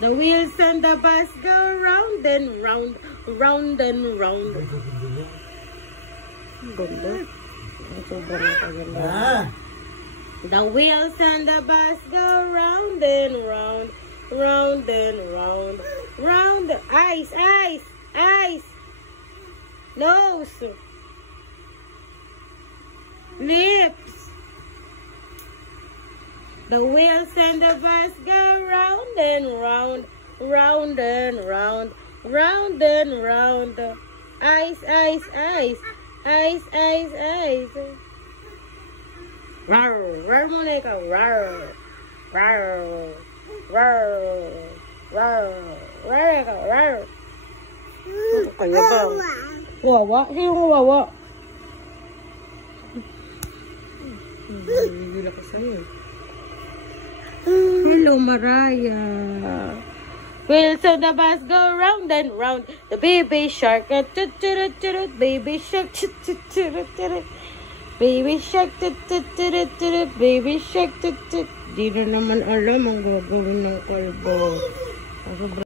The wheels on the bus go round and round, round and round. Ganda. Sobrang nakaganda. The wheels on the bus go round and round, round and round, round. Eyes, eyes, eyes. Nose. Lips. The wheels and the bus go round and round, round and round, round and round. Eyes, eyes, eyes, eyes, eyes, eyes. Rar, rar muna ikaw. Rar, rar, rar, rar, rar ikaw. Rar. Kaya ba? Wawa? Sino ko wawa? Hindi na ka sa'yo. Hello, Mariah. Wheels of the bus go round and round. The baby shark, baby shark, baby shark, baby shark. Di na naman alam ang gagawin ng kalbo.